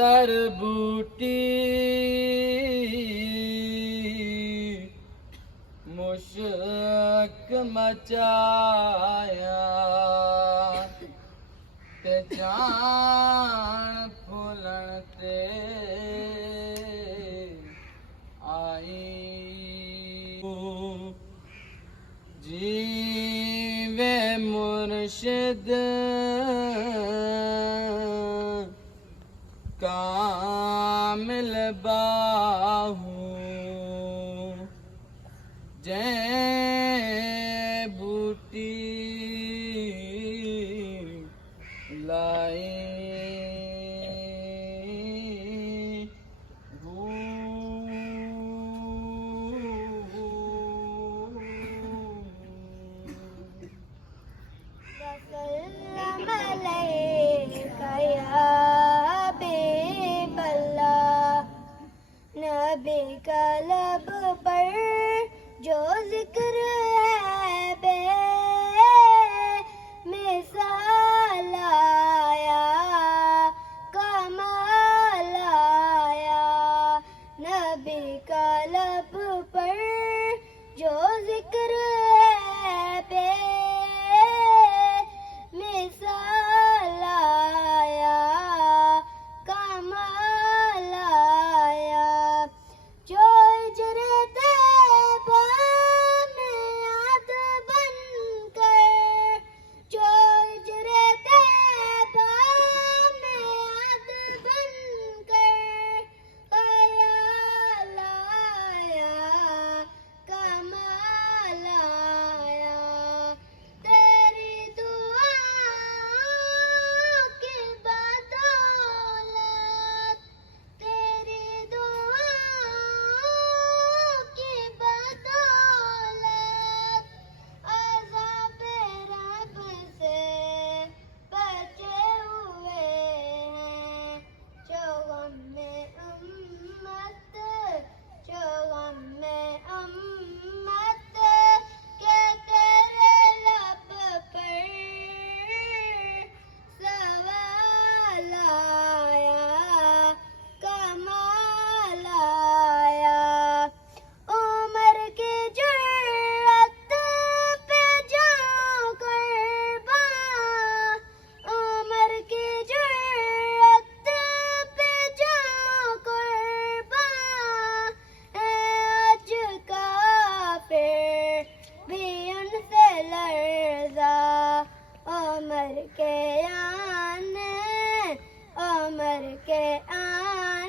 در بوٹی مشک مچایا تے جان پھولن تے آئی جیوے مرشد کامل باہو جے بوٹی لائی وسلم علیک یا حبیب اللہ، نبی کا لب پر جو ذکر ہے بے مثال آیا، کمال آیا، نبی کا لب پر جو ذکر ہے بے مثال آیا، کمال آیا، جو ہجرِ طیبہ میں یاد بن کر، جو ہجرِ طیبہ میں یاد بن کر خیال آیا، کمال آیا، تیری دعاؤں کی بدولت، تیری دعاؤں کی بدولت عذاب رب سے بچے ہوئے ہیں، جو غم میں امت، جو غم میں امت کہ تیرے لب پر سوال آیا، کمال آیا، عمر کی جرأت پہ جاؤں قرباں، عمر کی جرأت پہ جاؤں قرباں، اے آج کافر بھی ان سے لرزا، عمر کے آنے، عمر کے آنے